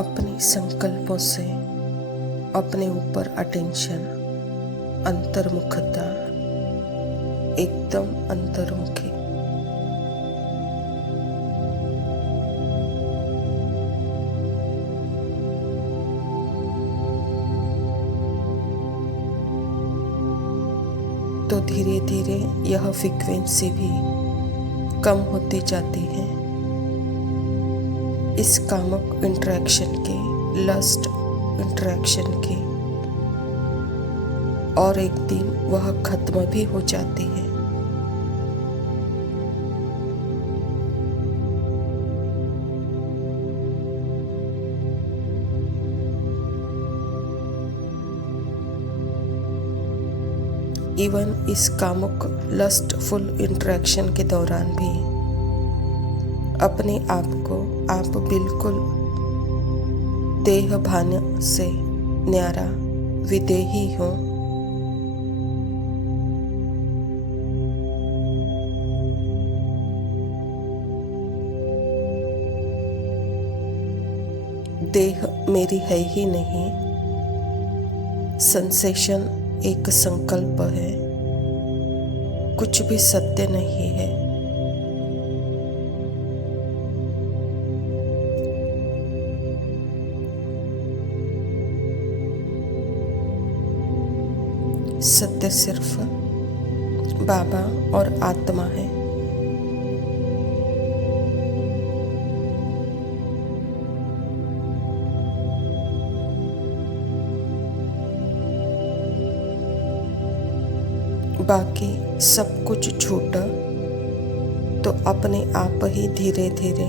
अपने संकल्पों से अपने ऊपर अटेंशन, अंतर्मुखता, एकदम अंतर्मुखी। तो धीरे धीरे यह फ्रीक्वेंसी भी कम होती जाती है। इस कामुक इंटरेक्शन की, लस्ट इंटरेक्शन की, और एक दिन वह खत्म भी हो जाती है। इवन इस कामुक लस्टफुल इंटरेक्शन के दौरान भी अपने आप को आप बिल्कुल देह भान से न्यारा विदेही हो। देह मेरी है ही नहीं, सेंसेशन एक संकल्प है, कुछ भी सत्य नहीं है। सत्य सिर्फ बाबा और आत्मा है। बाकी सब कुछ छूटा तो अपने आप ही धीरे धीरे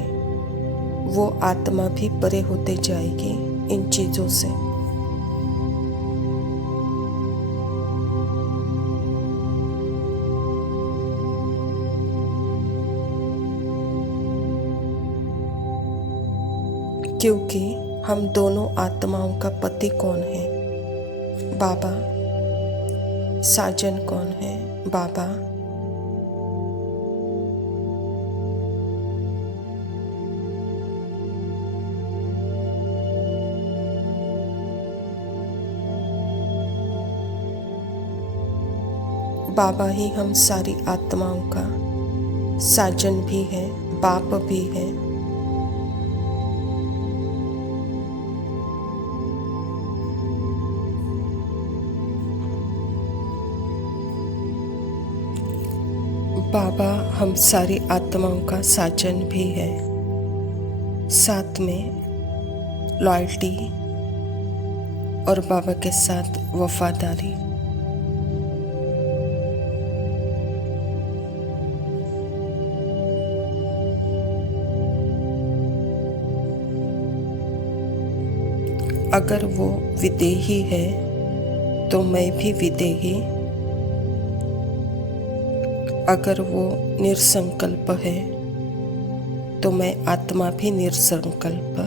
वो आत्मा भी परे होते जाएगी इन चीजों से। क्योंकि हम दोनों आत्माओं का पति कौन है? बाबा। साजन कौन है? बाबा। बाबा ही हम सारी आत्माओं का साजन भी है, बाप भी है। बाबा हम सारी आत्माओं का साजन भी है, साथ में लॉयल्टी और बाबा के साथ वफादारी। अगर वो विदेही है तो मैं भी विदेही। अगर वो निरसंकल्प है तो मैं आत्मा भी निरसंकल्प,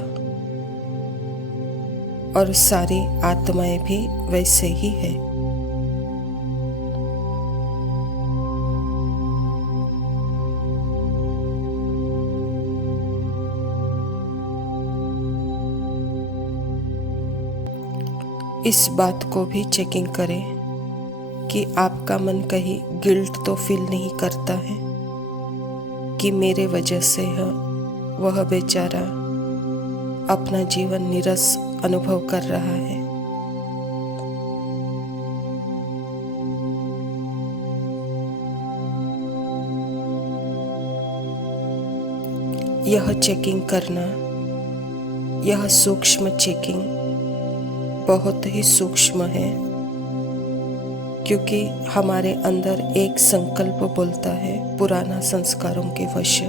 और सारी आत्माएं भी वैसे ही है। इस बात को भी चेकिंग करें कि आपका मन कहीं गिल्ट तो फील नहीं करता है कि मेरे वजह से वह बेचारा अपना जीवन नीरस अनुभव कर रहा है। यह चेकिंग करना, यह सूक्ष्म चेकिंग बहुत ही सूक्ष्म है, क्योंकि हमारे अंदर एक संकल्प बोलता है पुराना संस्कारों के वश,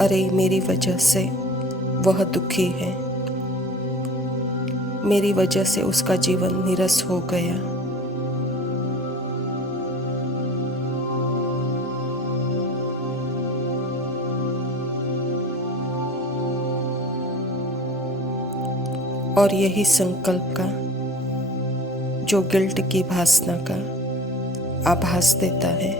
अरे मेरी वजह से वह दुखी है, मेरी वजह से उसका जीवन नीरस हो गया। और यही संकल्प का जो गिल्ट की भासना का आभास देता है।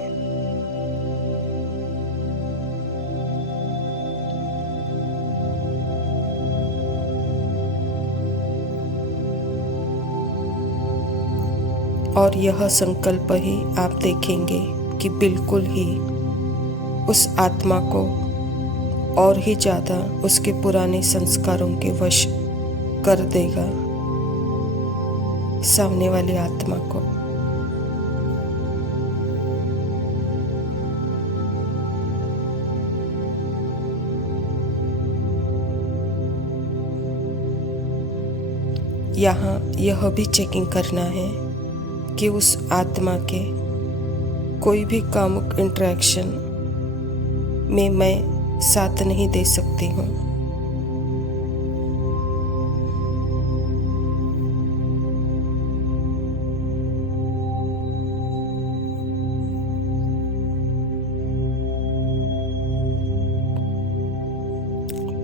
और यह संकल्प ही आप देखेंगे कि बिल्कुल ही उस आत्मा को और ही ज़्यादा उसके पुराने संस्कारों के वश कर देगा, सामने वाली आत्मा को। यहाँ यह भी चेकिंग करना है कि उस आत्मा के कोई भी कामुक इंटरेक्शन में मैं साथ नहीं दे सकती हूँ।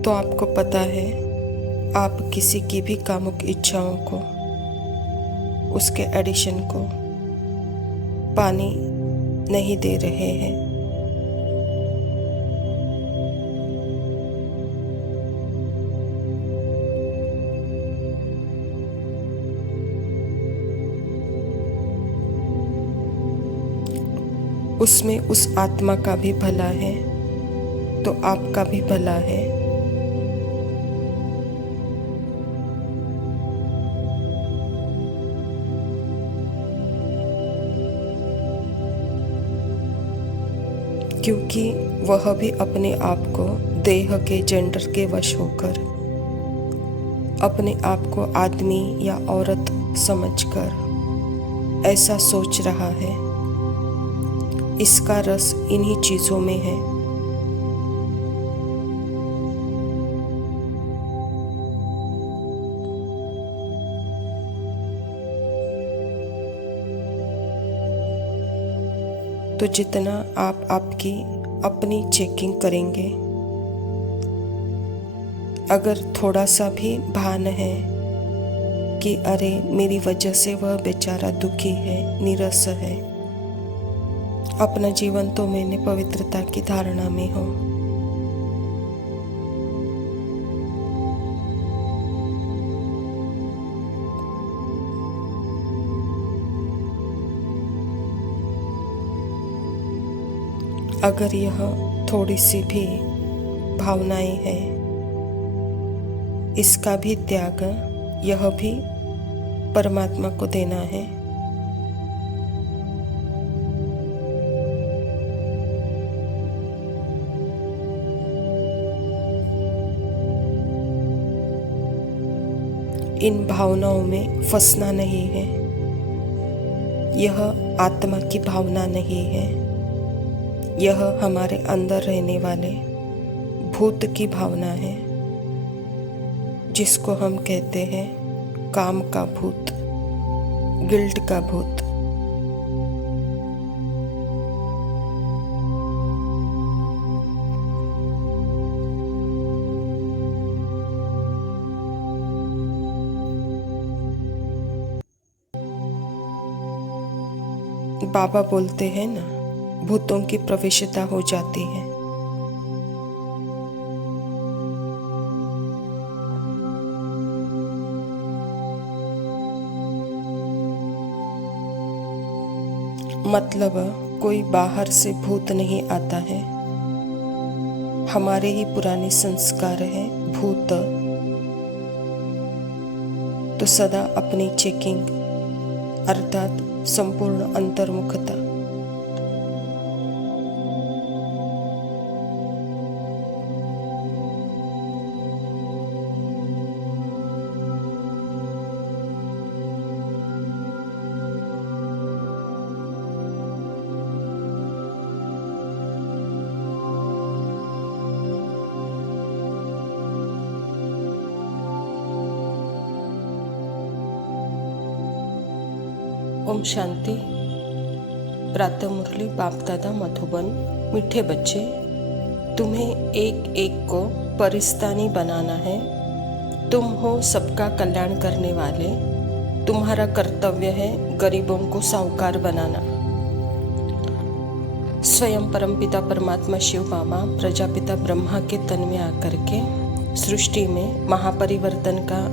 तो आपको पता है, आप किसी की भी कामुक इच्छाओं को, उसके एडिशन को पानी नहीं दे रहे हैं। उसमें उस आत्मा का भी भला है तो आपका भी भला है। क्योंकि वह भी अपने आप को देह के जेंडर के वश होकर, अपने आप को आदमी या औरत समझकर ऐसा सोच रहा है। इसका रस इन्हीं चीज़ों में है। तो जितना आप आपकी अपनी चेकिंग करेंगे, अगर थोड़ा सा भी भान है कि अरे मेरी वजह से वह बेचारा दुखी है, नीरस है, अपना जीवन तो मैंने पवित्रता की धारणा में हूँ, अगर यह थोड़ी सी भी भावनाएं हैं, इसका भी त्याग यह भी परमात्मा को देना है। इन भावनाओं में फंसना नहीं है। यह आत्मा की भावना नहीं है, यह हमारे अंदर रहने वाले भूत की भावना है, जिसको हम कहते हैं काम का भूत, गिल्ट का भूत। बाबा बोलते हैं ना, भूतों की प्रवेशता हो जाती है। मतलब कोई बाहर से भूत नहीं आता है, हमारे ही पुराने संस्कार है भूत। तो सदा अपनी चेकिंग अर्थात संपूर्ण अंतर्मुखता, ओम शांति। प्रातः मुरली बाप दादा मधुबन। मीठे बच्चे, तुम्हें एक एक को परिस्तानी बनाना है। तुम हो सबका कल्याण करने वाले। तुम्हारा कर्तव्य है गरीबों को साहूकार बनाना। स्वयं परमपिता परमात्मा शिव बाबा प्रजापिता ब्रह्मा के तन में आकर के सृष्टि में महापरिवर्तन का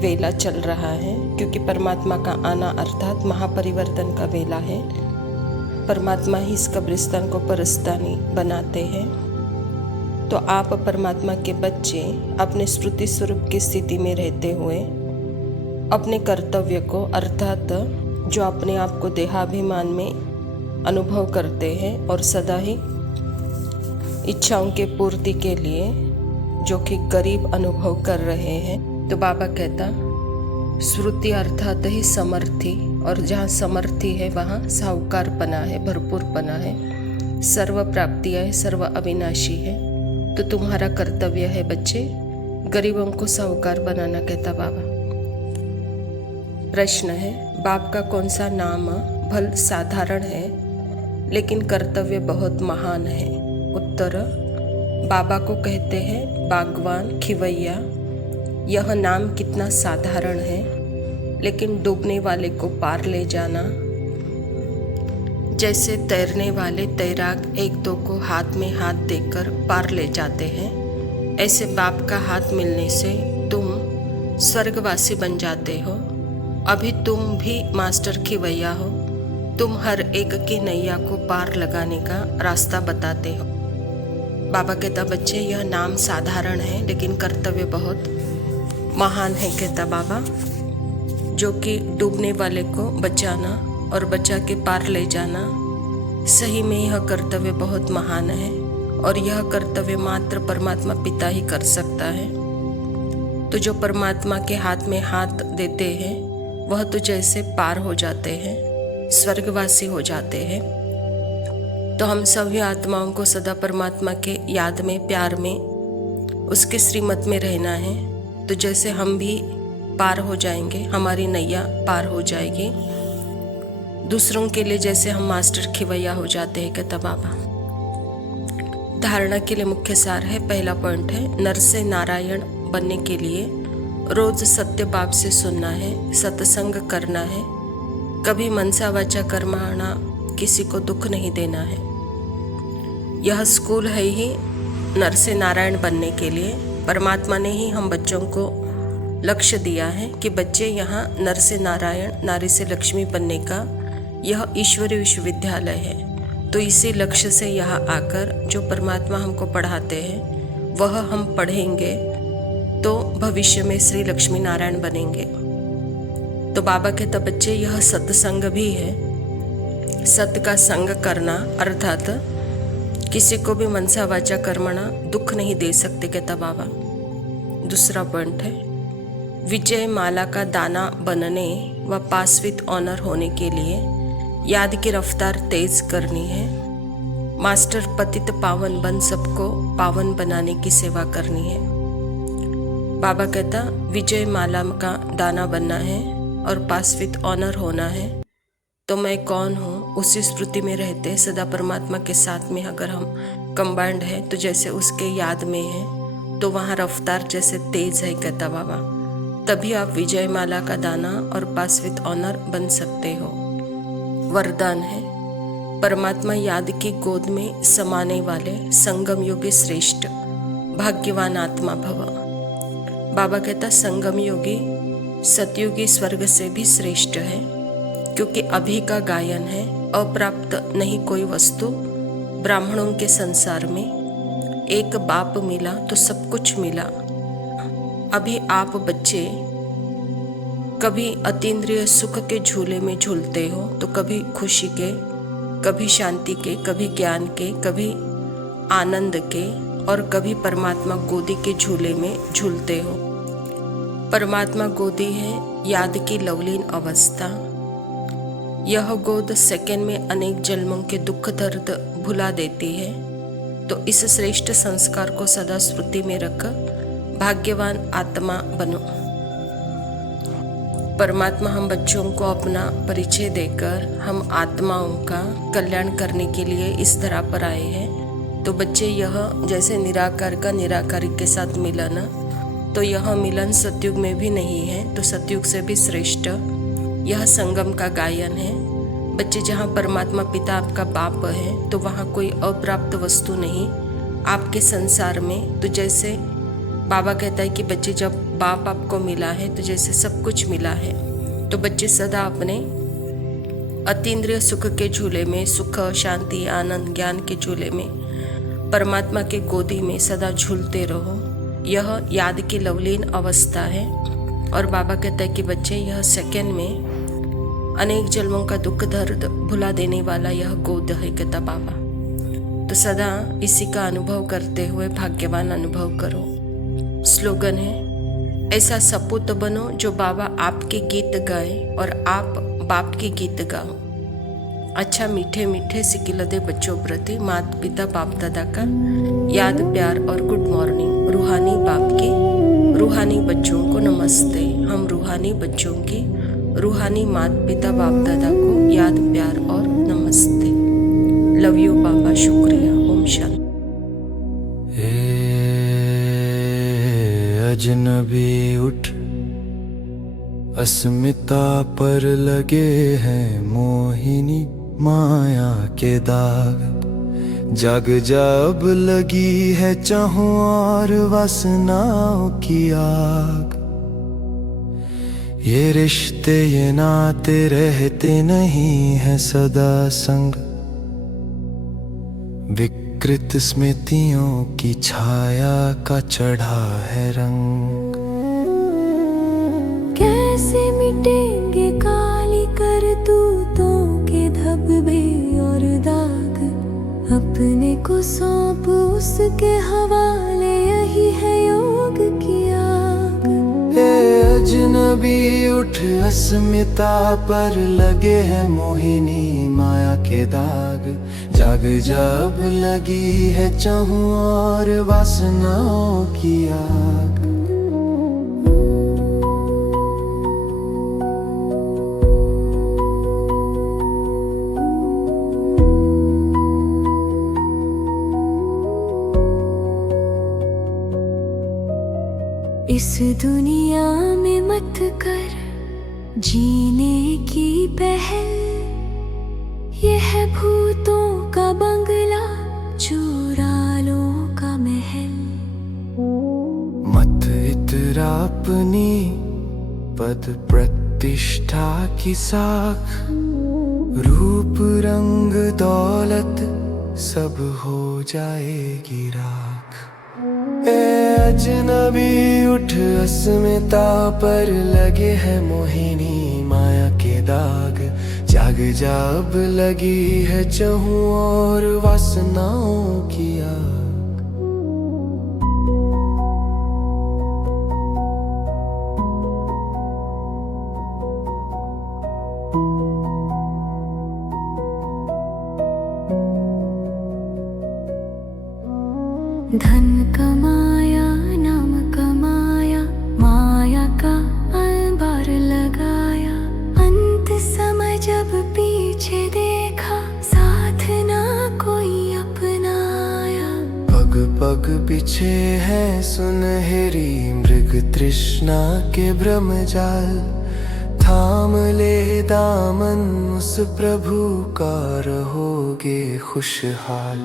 वेला चल रहा है, क्योंकि परमात्मा का आना अर्थात महापरिवर्तन का वेला है। परमात्मा ही इस कब्रिस्तान को परस्तानी बनाते हैं। तो आप परमात्मा के बच्चे अपने स्मृति स्वरूप की स्थिति में रहते हुए अपने कर्तव्य को अर्थात जो अपने आप को देहाभिमान में अनुभव करते हैं और सदा ही इच्छाओं के पूर्ति के लिए जो कि गरीब अनुभव कर रहे हैं, तो बाबा कहता स्मृति अर्थात ही समर्थी, और जहाँ समर्थी है वहाँ साहूकारपना है, भरपूरपना है, सर्व प्राप्तियाँ है, सर्व अविनाशी है। तो तुम्हारा कर्तव्य है बच्चे गरीबों को साहूकार बनाना, कहता बाबा। प्रश्न है, बाप का कौन सा नाम भल साधारण है लेकिन कर्तव्य बहुत महान है? उत्तर, बाबा को कहते हैं बागवान खिवैया। यह नाम कितना साधारण है लेकिन डूबने वाले को पार ले जाना। जैसे तैरने वाले तैराक एक दो को हाथ में हाथ देकर पार ले जाते हैं, ऐसे बाप का हाथ मिलने से तुम स्वर्गवासी बन जाते हो। अभी तुम भी मास्टर खिवैया हो, तुम हर एक की नैया को पार लगाने का रास्ता बताते हो। बाबा कहता बच्चे यह नाम साधारण है लेकिन कर्तव्य बहुत महान है, कहता बाबा, जो कि डूबने वाले को बचाना और बचा के पार ले जाना। सही में यह कर्तव्य बहुत महान है और यह कर्तव्य मात्र परमात्मा पिता ही कर सकता है। तो जो परमात्मा के हाथ में हाथ देते हैं वह तो जैसे पार हो जाते हैं, स्वर्गवासी हो जाते हैं। तो हम सभी आत्माओं को सदा परमात्मा के याद में, प्यार में, उसके श्रीमत में रहना है। तो जैसे हम भी पार हो जाएंगे, हमारी नैया पार हो जाएगी। दूसरों के लिए जैसे हम मास्टर खिवैया हो जाते हैं, कहता बाबा। धारणा के लिए मुख्य सार है, पहला पॉइंट है नर से नारायण बनने के लिए रोज सत्य बाप से सुनना है, सत्संग करना है, कभी मनसा वाचा कर्मणा किसी को दुख नहीं देना है। यह स्कूल है ही नर से नारायण बनने के लिए। परमात्मा ने ही हम बच्चों को लक्ष्य दिया है कि बच्चे यहाँ नर से नारायण, नारी से लक्ष्मी बनने का यह ईश्वरीय विश्वविद्यालय है। तो इसी लक्ष्य से यहाँ आकर जो परमात्मा हमको पढ़ाते हैं वह हम पढ़ेंगे तो भविष्य में श्री लक्ष्मी नारायण बनेंगे। तो बाबा कहता बच्चे यह सत्संग भी है। सत्य का संग करना अर्थात किसी को भी मनसा वाचा कर्मणा दुख नहीं दे सकते, कहता बाबा। दूसरा पॉइंट है विजय माला का दाना बनने व पास विद ऑनर होने के लिए याद की रफ्तार तेज करनी है। मास्टर पतित पावन बन सबको पावन बनाने की सेवा करनी है। बाबा कहता विजय माला का दाना बनना है और पास विद ऑनर होना है। तो मैं कौन हूँ उसी स्मृति में रहते सदा परमात्मा के साथ में अगर हम कंबाइंड है तो जैसे उसके याद में है तो वहाँ रफ्तार जैसे तेज है, कहता बाबा। तभी आप विजय माला का दाना और पास विद ऑनर बन सकते हो। वरदान है परमात्मा याद की गोद में समाने वाले संगम योगी श्रेष्ठ भाग्यवान आत्मा भव। बाबा कहता संगम योगी सतयुगी स्वर्ग से भी श्रेष्ठ है, क्योंकि अभी का गायन है अप्राप्त नहीं कोई वस्तु। ब्राह्मणों के संसार में एक बाप मिला तो सब कुछ मिला। अभी आप बच्चे कभी अतीन्द्रिय सुख के झूले में झूलते हो, तो कभी खुशी के, कभी शांति के, कभी ज्ञान के, कभी आनंद के, और कभी परमात्मा गोदी के झूले में झूलते हो। परमात्मा गोदी है याद की लवलीन अवस्था। यह गोद सेकंड में अनेक जन्मों के दुख दर्द भुला देती है। तो इस श्रेष्ठ संस्कार को सदा स्मृति में रख भाग्यवान आत्मा बनो। परमात्मा हम बच्चों को अपना परिचय देकर हम आत्माओं का कल्याण करने के लिए इस धरा पर आए हैं। तो बच्चे यह जैसे निराकार का निराकारी के साथ मिलन, तो यह मिलन सतयुग में भी नहीं है तो सतयुग से भी श्रेष्ठ यह संगम का गायन है। बच्चे जहाँ परमात्मा पिता आपका बाप है तो वहाँ कोई अप्राप्त वस्तु नहीं। आपके संसार में तो जैसे बाबा कहता है कि बच्चे, जब बाप आपको मिला है तो जैसे सब कुछ मिला है, तो बच्चे सदा अपने अतीन्द्रिय सुख के झूले में, सुख शांति आनंद ज्ञान के झूले में, परमात्मा के गोदी में सदा झूलते रहो। यह याद की लवलीन अवस्था है। और बाबा कहता है कि बच्चे, यह सेकंड में अनेक जन्मों का दुख दर्द भुला देने वाला यह गोद है, कहता बाबा। तो सदा इसी का अनुभव करते हुए भाग्यवान अनुभव करो। स्लोगन है, ऐसा सपूत बनो जो बाबा आपके गीत गाए और आप बाप के गीत गाओ। अच्छा मीठे मीठे सिकिलदे बच्चों प्रति माता पिता बाप दादा का याद प्यार और गुड मॉर्निंग। रूहानी बाप के रूहानी बच्चों को नमस्ते। हम रूहानी बच्चों की रूहानी माता पिता बाप दादा को याद प्यार और नमस्ते। लव यू बाबा, शुक्रिया। ओम शांति। अजनबी उठ, अस्मिता पर लगे हैं मोहिनी माया के दाग। जग जब लगी है चाहों और वासनाओं की आग। ये रिश्ते ये नाते रहते नहीं है सदा संग। विकृत स्मृतियों की छाया का चढ़ा है रंग। कैसे मिटेंगे काली करतूतों के धब्बे और दाग। अपने को सौंप उसके हवाले, यही है योग की आग। अजनबी उठ, अस्मिता पर लगे हैं मोहिनी माया के दाग। जग जब लगी है चाहों और वासनाओं की आग। इस दुनिया में मत कर जीने की पहल। ये है भूतों का बंगला, चुरालों का महल। मत इतरा अपनी पद प्रतिष्ठा की साख। रूप रंग दौलत सब हो जाएगी राख। अजनबी उठ, अस्मिता पर लगे है मोहिनी माया के दाग। जाग जब लगी है चाहों और वासनाओं की आग। धन कमाया नाम कमाया, माया का अंबार लगाया। अंत समय जब पीछे देखा, साथ ना कोई अपनाया। पग पग पीछे है सुनहरी मृग तृष्णा के ब्रह्मजाल। थाम ले दामन उस प्रभु का, रहोगे खुशहाल।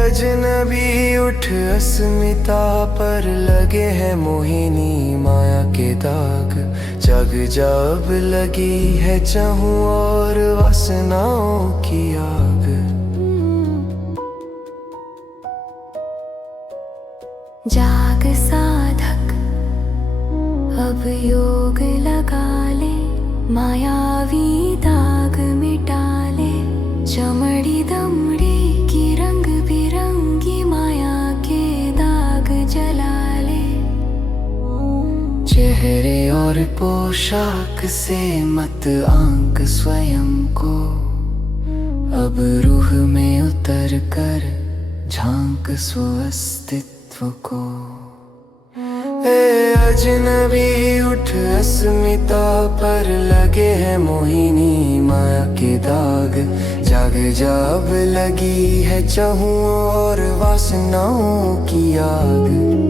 अजनबी उठ, अस्मिता पर लगे हैं मोहिनी माया के दाग। जग जब लगी है चाहों और वासनाओं की आग। जाग साधक अब योग लगा ले, मायावी दाग मिटा ले। चमड़ी दमड़ी की रंग बिरंगी माया के दाग जला ले। चेहरे और पोशाक से मत आंक स्वयं को। अब रूह में उतर कर झांक स्व अस्तित्व को। अजनबी उठ, अस्मिता पर लगे हैं मोहिनी माया के दाग। जाग जब लगी है चाहों और वासनाओं की आग।